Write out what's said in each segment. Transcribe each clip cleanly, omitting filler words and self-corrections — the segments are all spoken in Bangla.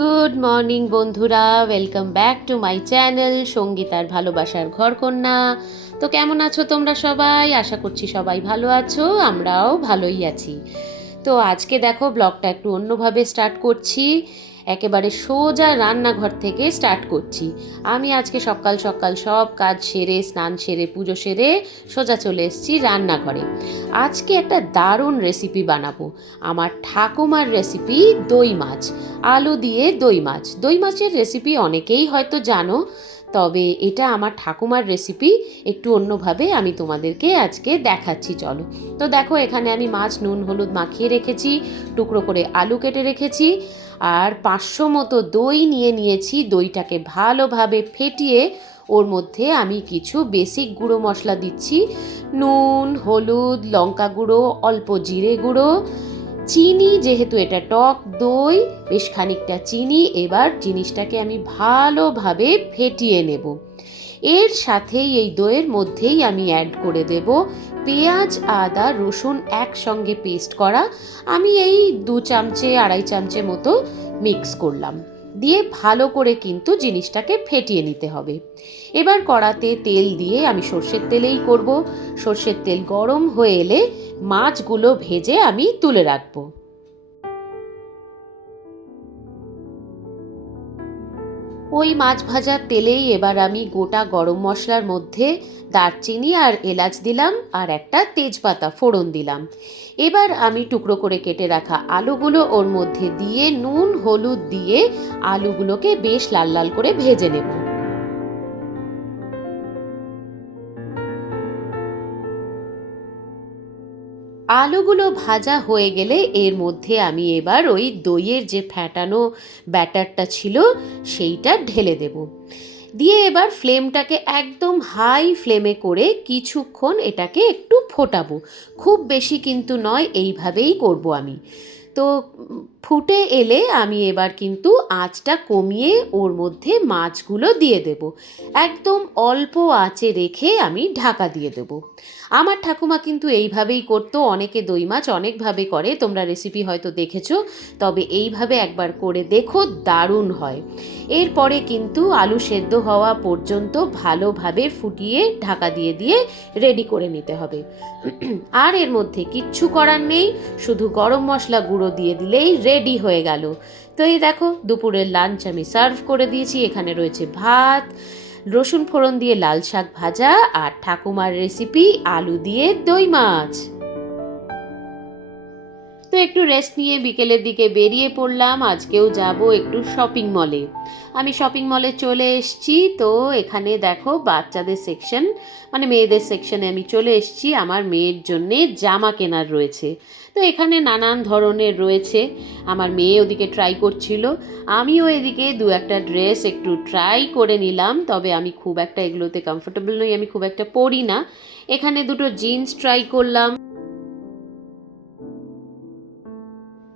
গুড মর্নিং বন্ধুরা, welcome back to my channel সঙ্গীতার ভালোবাসার ঘরকন্যা। তো কেমন আছো তোমরা সবাই? আশা করছি সবাই ভালো আছো, আমরাও ভালোই আছি। তো আজকে দেখো ব্লগটা একটু অন্যভাবে স্টার্ট করছি, একেবারে সোজা রান্নাঘর থেকে স্টার্ট করছি। আমি আজকে সকাল সকাল সব কাজ সেরে, স্নান সেরে, পুজো সেরে সোজা চলে এসেছি রান্নাঘরে। আজকে একটা দারুণ রেসিপি বানাবো, আমার ঠাকুমার রেসিপি দই মাছ, আলু দিয়ে দই মাছ। দই মাছের রেসিপি অনেকেই হয়তো জানো, তবে এটা আমার ঠাকুমার রেসিপি, একটু অন্যভাবে আমি তোমাদেরকে আজকে দেখাচ্ছি। চলো। তো দেখো, এখানে আমি মাছ নুন হলুদ মাখিয়ে রেখেছি, টুকরো করে আলু কেটে রেখেছি, আর 500 মতো দই নিয়ে নিয়েছি। দইটাকে ভালোভাবে ফেটিয়ে ওর মধ্যে আমি কিছু বেসিক গুঁড়ো মশলা দিচ্ছি, নুন হলুদ লঙ্কা গুঁড়ো, অল্প জিরে গুঁড়ো, চিনি, যেহেতু এটা টক দই, বেশ খানিকটা চিনি। এবার জিনিসটাকে আমি ভালোভাবে ফেটিয়ে নেব। এর সাথেই এই দইয়ের মধ্যেই আমি অ্যাড করে দেব পেঁয়াজ আদা রসুন একসঙ্গে পেস্ট করা। আমি এই 2 চামচে 2.5 চামচে মতো মিক্স করলাম, দিয়ে ভালো করে কিন্তু জিনিসটাকে ফেটিয়ে নিতে হবে। এবার কড়াতে তেল দিয়ে, আমি সর্ষের তেলেই করব, সর্ষের তেল গরম হয়ে এলে মাছগুলো ভেজে আমি তুলে রাখবো। ওই মাছ ভাজার তেলেই এবার আমি গোটা গরম মশলার মধ্যে দারচিনি আর এলাচ দিলাম, আর একটা তেজপাতা ফোড়ন দিলাম। এবার আমি টুকরো করে কেটে রাখা আলুগুলো ওর মধ্যে দিয়ে নুন হলুদ দিয়ে আলুগুলোকে বেশ লাল লাল করে ভেজে নেব। আলুগুলো ভাজা হয়ে গেলে এর মধ্যে আমি এবার ওই দইয়ের যে ফ্যাটানো ব্যাটারটা ছিল সেইটা ঢেলে দেব। দিয়ে এবার ফ্লেমটাকে একদম হাই ফ্লেমে করে কিছুক্ষণ এটাকে একটু ফোটাবো, খুব বেশি কিন্তু নয়, এইভাবেই করব আমি। তো ফুটে এলে আমি এবার কিন্তু আঁচটা কমিয়ে ওর মধ্যে মাছগুলো দিয়ে দেব। একদম অল্প আঁচে রেখে আমি ঢাকা দিয়ে দেব। আমার ঠাকুমা কিন্তু এইভাবেই করতো, অনেকে দই মাছ অনেকভাবে করে, তোমরা রেসিপি হয়তো দেখেছো, তবে এইভাবে একবার করে দেখো, দারুণ হয়। এরপরে কিন্তু আলু সেদ্ধ হওয়া পর্যন্ত ভালোভাবে ফুটিয়ে ঢাকা দিয়ে দিয়ে রেডি করে নিতে হবে। আর এর মধ্যে কিচ্ছু করার নেই, শুধু গরম মশলা গুঁড়ো দিয়ে দিলেই রেডি হয়ে গেল। তো এই দেখো, দুপুরের লাঞ্চ আমি সার্ভ করে দিয়েছি। এখানে রয়েছে ভাত, রসুন ফোড়ন দিয়ে লাল শাক ভাজা, আর ঠাকুমার রেসিপি আলু দিয়ে দই মাছ। তো একটু রেস্ট নিয়ে বিকেলের দিকে বেরিয়ে পড়লাম, আজকেও যাব একটু শপিং মলে। আমি শপিং মলে চলে এসেছি। তো এখানে দেখো বাচ্চাদের সেকশন, মানে মেয়েদের সেকশনে আমি চলে এসেছি। আমার মেয়ের জন্যে জামা কেনার রয়েছে। তো এখানে নানান ধরনের রয়েছে, আমার মেয়ে ওদিকে ট্রাই করছিল, আমিও এদিকে 2-1 ড্রেস একটু ট্রাই করে নিলাম। তবে আমি খুব একটা এগুলোতে কমফোর্টেবল নই, আমি খুব একটা পরি না। এখানে 2টো জিন্স ট্রাই করলাম।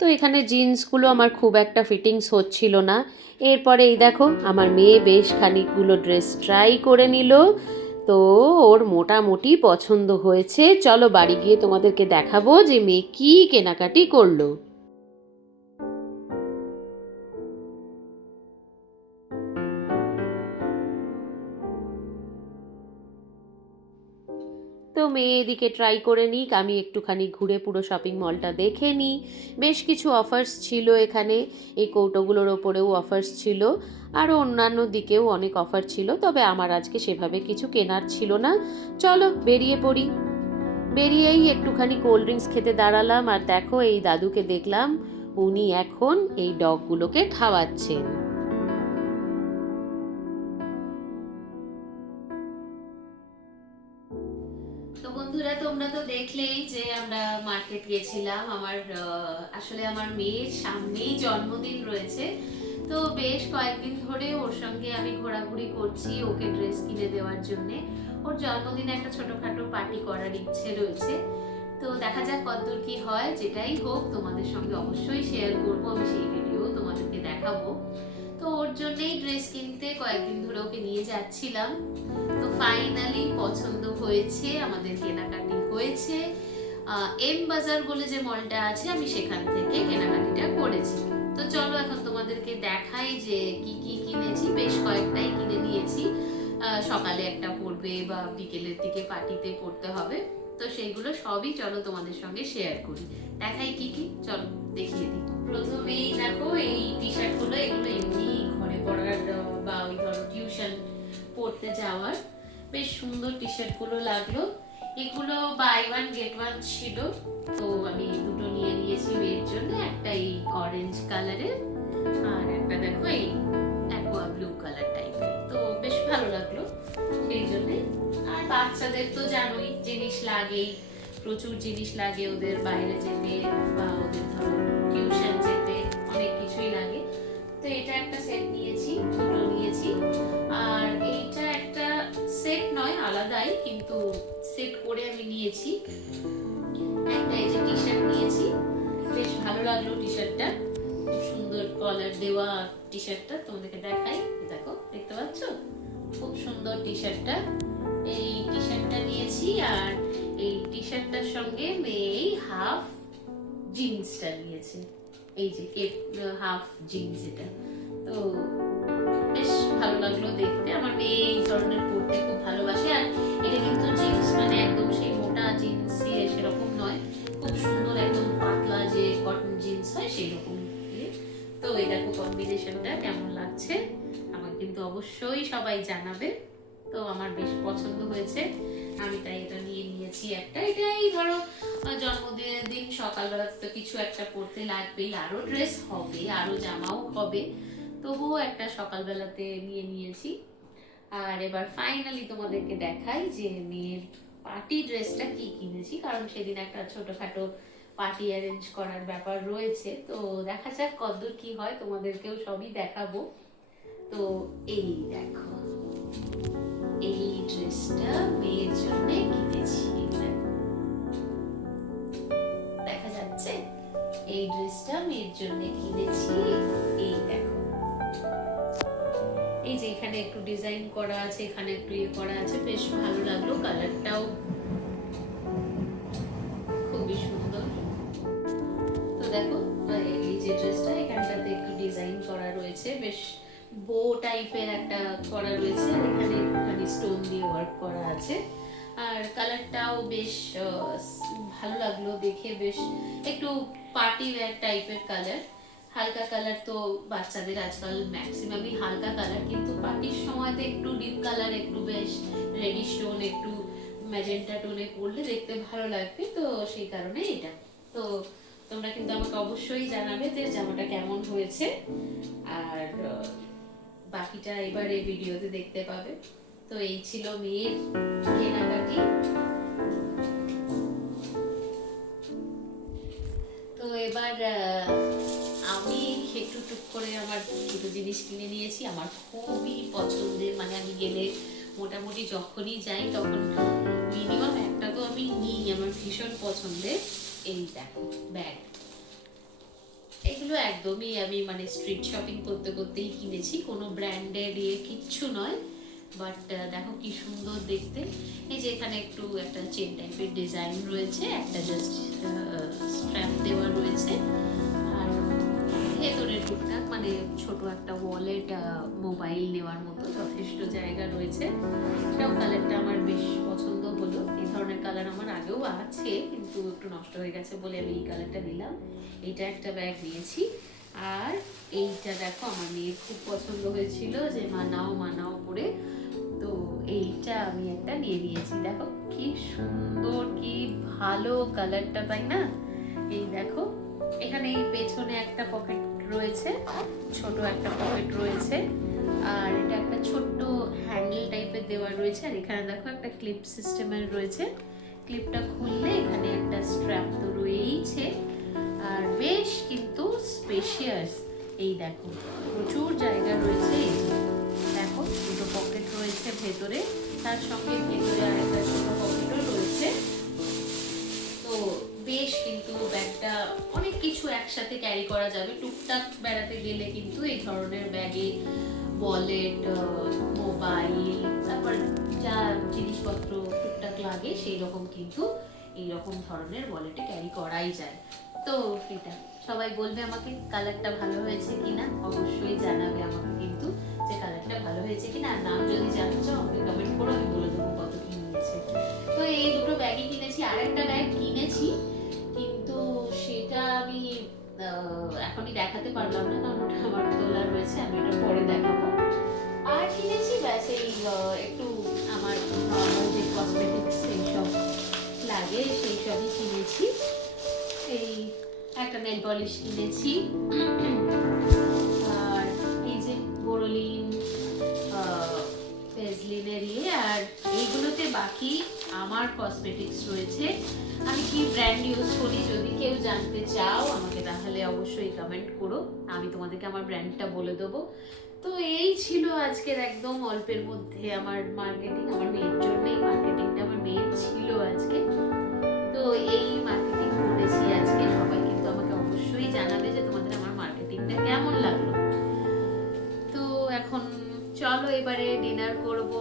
তো এখানে জিন্সগুলো আমার খুব একটা ফিটিংস হচ্ছিল না। এরপরে এই দেখো, আমার মেয়ে বেশ খানিকগুলো ড্রেস ট্রাই করে নিল। তো ওর মোটামুটি পছন্দ হয়েছে। চলো বাড়ি গিয়ে তোমাদেরকে দেখাবো যে মেয়ে কী কেনাকাটি করলো। তো মেয়ে এদিকে ট্রাই করে নিক, আমি একটুখানি ঘুরে পুরো শপিং মলটা দেখে নিই। বেশ কিছু অফার্স ছিল এখানে, এই কৌটোগুলোর ওপরেও অফার্স ছিল, আরও অন্যান্য দিকেও অনেক অফার ছিল। তবে আমার আজকে সেভাবে কিছু কেনার ছিল না। চলো বেরিয়ে পড়ি। বেরিয়েই একটুখানি কোল্ড ড্রিঙ্কস খেতে দাঁড়ালাম, আর দেখো এই দাদুকে দেখলাম, উনি এখন এই ডগগুলোকে খাওয়াচ্ছেন। তো বন্ধুরা, তোমরা তো দেখলেই যে আমরা মার্কেট গেছিলাম। আসলে আমার মেয়ের সামনেই জন্মদিন রয়েছে, তো বেশ কয়েকদিন ধরে ওর সঙ্গে আমি ঘোরাঘুরি করছি ওকে ড্রেস কিনে দেওয়ার জন্য। ওর জন্মদিনে একটা ছোটখাটো পার্টি করার ইচ্ছে রয়েছে। তো দেখা যাক কতদূর কি হয়, যেটাই হোক তোমাদের সঙ্গে অবশ্যই শেয়ার করব, আমি সেই ভিডিও তোমাদেরকে দেখাবো। তো ওর জন্যই ড্রেস কিনতে কয়েকদিন ধরে ওকে নিয়ে যাচ্ছিলাম। তো ফাইনালি পছন্দ হয়েছে, আমাদের কেনাকাটি হয়েছে। এম বাজার বলে যে মলটা আছে, আমি সেখান থেকে কেনাকাটিটা করেছি। তো চলো এখন তোমাদেরকে দেখাই যে কি কি কিনেছি। বেশ কয়েকটাই কিনে নিয়েছি, সকালে একটা পড়বে বা বিকেলের দিকে পার্টিতে পড়তে হবে, তো সেইগুলো সবই চলো তোমাদের সঙ্গে শেয়ার করি। দেখাই কি কি, চলো দেখিয়ে দিই। প্রথমেই দেখো এই টি শার্ট গুলো, এগুলো এমনি ঘরে পড়ার বা ওই ধরো টিউশন পড়তে যাওয়ার। বেশ সুন্দর টি শার্ট গুলো লাগলো। এগুলো বাই ওয়ান গেট ওয়ান ছিল, তো আমি দুটো নিয়ে নিয়েছি মেয়ের জন্য, একটা এই অরেঞ্জ কালারের আর একটা দেখো এই অ্যাকোয়া ব্লু কালার টাইপের। তো বেশ ভালো লাগলো সেই জন্য। আর বাচ্চাদের তো জানোই জিনিস লাগেই, প্রচুর জিনিস লাগে ওদের বাইরে যেতে বা ওদের ধরো টিউশন যেতে, অনেক কিছুই লাগে। তো এটা একটা সেট নিয়েছি, দুটো নিয়েছি। আর এইটা একটা সেট নয়, আলাদাই, কিন্তু সেট করে আমি নিয়েছি। একটা এই যে টি শার্ট নিয়েছি, বেশ ভালো লাগলো টি শার্টটা, খুব সুন্দর কলার দেওয়া টি শার্টটা। তোমাদেরকে দেখাই, দেখো দেখতে পাচ্ছ, খুব সুন্দর টি শার্টটা। এই টি শার্টটা নিয়েছি, আর এই টি শার্টটার সঙ্গে মেয়ে হাফ জিন্সটা নিয়েছে, এই যে কেপ হাফ জিন্স। এটা তো বেশ ভালো লাগলো দেখতে। আমার মেয়ে এই ধরনের পরতে খুব ভালোবাসে। আর এটা কিন্তু জিন্স মানে একদম সেই মোটা জিন্স সেরকম নয়, খুব সুন্দর একদম পাতলা যে কটন জিন্স হয় সেই রকম। তো এই দেখো কম্বিনেশনটা কেমন লাগছে আমাকে কিন্তু অবশ্যই সবাই জানাবে। তো আমার বেশ পছন্দ হয়েছে, আমি তাই এটা নিয়ে নিয়েছি একটা। এটাই ধরো জন্মদিন সকালবেলা তো কিছু একটা পরতে লাগবেই, আরো ড্রেস হবে, আরো জামাও হবে, তবুও একটা সকালবেলাতে নিয়ে নিয়েছি। আর এবার ফাইনালি তোমাদেরকে দেখাই যে মেয়ের পার্টি ড্রেসটা কি কিনেছি, কারণ সেদিন একটা ছোটখাটো পার্টি অ্যারেঞ্জ করার ব্যাপার রয়েছে। তো দেখা যাক কতদূর কি হয়, তোমাদেরকেও সবই দেখাবো। তো এই দেখো এই ড্রেসটা মেয়ের জন্য কিনেছি, দেখা যাচ্ছে এই ড্রেসটা মেয়ের জন্য কিনেছি। এই দেখো, এই যে এখানে একটু ডিজাইন করা আছে, এখানে একটু ইয়ে করা আছে, বেশ ভালো লাগলো। কালারটাও খুবই সুন্দর। তো দেখো এই যে ড্রেসটা, এখানটাতে একটু ডিজাইন করা রয়েছে, বেশ বো টাইপের একটা করা রয়েছে, আর এখানে একটুখানি স্টোন দিয়ে ওয়ার্ক করা আছে। আর কালারটাও বেশ ভালো লাগলো দেখে, বেশ একটু পার্টি ওয়্যার টাইপের কালার। হালকা কালার তো বাচ্চাদের আজকাল ম্যাক্সিমামই হালকা কালার, কিন্তু পার্টির সময়তে একটু ডিপ কালার, একটু বেশ রেডিশ টোন, একটু ম্যাজেন্টা টোনে পরলে দেখতে ভালো লাগবে। তো সেই কারণে এটা। তো তোমরা কিন্তু আমাকে অবশ্যই জানাবে যে জামাটা কেমন হয়েছে, আর বাকিটা এবার এই ভিডিওতে দেখতে পাবে। তো এই ছিল মেয়ের কেনাকাটি। তো এবার আমি একটু টুক করে আমার দুটো জিনিস কিনে নিয়েছি, আমার খুবই পছন্দের। মানে আমি গেলে মোটামুটি যখনই যাই তখন মিনিমাম একটা তো আমি নিই, আমার ভীষণ পছন্দের। এই দেখো ব্যাগ, এগুলো একদমই আমি মানে স্ট্রিট শপিং করতে করতেই কিনেছি, কোনো ব্র্যান্ডের ইয়ে কিচ্ছু নয়। বাট দেখো কি সুন্দর দেখতে। এই যে এখানে একটু একটা চেন টাইপের ডিজাইন রয়েছে, একটা জাস্ট স্ট্র্যাপ দেওয়া রয়েছে, আর ভেতরে টুকটাক মানে ছোট একটা ওয়ালেট, মোবাইল নেওয়ার মতো যথেষ্ট জায়গা রয়েছে। এটাও কালারটা আমার বেশ পছন্দ হলো। এই ধরনের কালার আমার আগেও আছে, কিন্তু একটু নষ্ট হয়ে গেছে বলে আমি এই কালারটা নিলাম। এইটা একটা ব্যাগ নিয়েছি। আর এইটা দেখো আমার মেয়ের খুব পছন্দ হয়েছিল, যে মানাও করে, তো এইটা আমি একটা নিয়ে নিয়েছি। দেখো কি সুন্দর, কি ভালো কালারটা, তাই না? এই দেখো এখানে এই পেছনে একটা পকেট রয়েছে, ছোট একটা পকেট রয়েছে, আর এটা একটা ছোট্ট হ্যান্ডেল টাইপের দেওয়া রয়েছে। আর এখানে দেখো একটা ক্লিপ সিস্টেমের রয়েছে, ক্লিপটা খুললে এখানে একটা স্ট্র্যাপ তো রয়েইছে। আর বেশ কিন্তু স্পেশিয়াস, এই দেখো প্রচুর জায়গা রয়েছে। দেখো দুটো পকেট রয়েছে ভেতরে, তার সঙ্গে ভেতরে আর একটা ছোট পকেটও রয়েছে। তো বেশ কিন্তু ব্যাগটা অনেক কিছু একসাথে ক্যারি করা যাবে, টুকটাক বেড়াতে গেলে কিন্তু এই ধরনের ব্যাগে ওয়ালেট, মোবাইল, তারপর যা জিনিসপত্র টুকটাক লাগে সেই রকম কিন্তু এইরকম ধরনের ওয়ালেটে ক্যারি করাই যায়। তো এটা সবাই বলবে আমাকে কালারটা ভালো হয়েছে কিনা, অবশ্যই জানাবে আমাকে কিন্তু যে কালারটা ভালো হয়েছে কিনা। আর নাম যদি জানতে চাও আমাকে কমেন্ট করো, আমি বলে দেবো কত কি নিয়েছে। তো এই দুটো ব্যাগই কিনেছি, আর একটা ব্যাগ কিনেছি কিন্তু সেটা আমি এখনই দেখাতে পারলাম না, কারণ ওটা আমার তোলা রয়েছে, আমি এটা পরে দেখাবো। আর কিনেছি ব্যাস এই একটু আমার নর্মাল যে কসমেটিক্স এইসব লাগে সেই সবই কিনেছি। এই একটা নেল পলিশ কিনেছি, আর এই যে বোরোলিন ভেজলিনের আর এইগুলোতে বাকি আমার কসমেটিক্স রয়েছে। আমি কি ব্র্যান্ড ইউজ করি, যদি কেউ জানতে চাও আমাকে তাহলে অবশ্যই কমেন্ট করো, আমি তোমাদেরকে আমার ব্র্যান্ডটা বলে দেবো। তো এই ছিল আজকের একদম অল্পের মধ্যে আমার মার্কেটিং। আমার মেয়ের জন্যই মার্কেটিংটা, আমার মেয়ের ছিল আজকে, তো এই মার্কেটিং করেছি আজকে। সবাই কিন্তু আমাকে অবশ্যই জানাবে যে তোমাদের আমার মার্কেটিংটা কেমন লাগলো। তো এখন চলো এবারে ডিনার করব,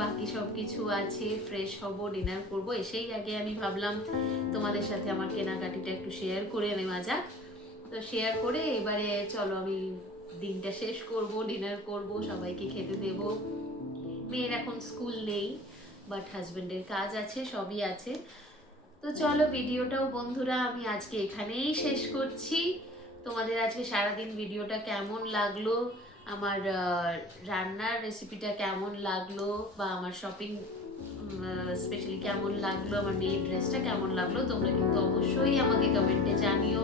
বাকি সব কিছু আছে, ফ্রেশ হব, ডিনার করব। এসেই আগে আমি ভাবলাম তোমাদের সাথে আমার কেনাকাটিটা একটু শেয়ার করে নেওয়া যাক। তো শেয়ার করে এবারে চলো আমি দিনটা শেষ করব, ডিনার করব, সবাইকে খেতে দেব। মেয়ের এখন স্কুল নেই, বাট হাজবেন্ডের কাজ আছে, সবই আছে। তো চলো ভিডিওটাও বন্ধুরা আমি আজকে এখানেই শেষ করছি। তোমাদের আজকে সারাদিন ভিডিওটা কেমন লাগলো, আমার রান্নার রেসিপিটা কেমন লাগলো, বা আমার শপিং স্পেশালি কেমন লাগলো, আমার মেয়ের ড্রেসটা কেমন লাগলো, তোমরা কিন্তু অবশ্যই আমাকে কমেন্টে জানিও।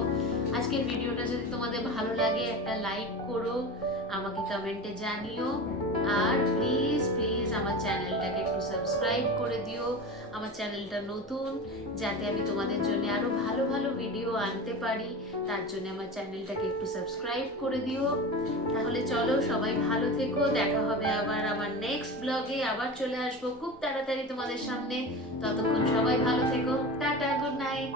আজকের ভিডিওটা যদি তোমাদের ভালো লাগে একটা লাইক করো, আমাকে কমেন্টে জানিও। আর প্লিজ প্লিজ আমার চ্যানেলটাকে একটু সাবস্ক্রাইব করে দিও। আমার চ্যানেলটা নতুন, যাতে আমি তোমাদের জন্য আরো ভালো ভালো ভিডিও আনতে পারি, তার জন্য আমার চ্যানেলটাকে একটু সাবস্ক্রাইব করে দিও। তাহলে চলো সবাই ভালো থেকো, দেখা হবে আবার আমার নেক্সট ব্লগে, আবার চলে আসবো খুব তাড়াতাড়ি তোমাদের সামনে। ততক্ষণ সবাই ভালো থেকো, টাটা, গুড নাইট।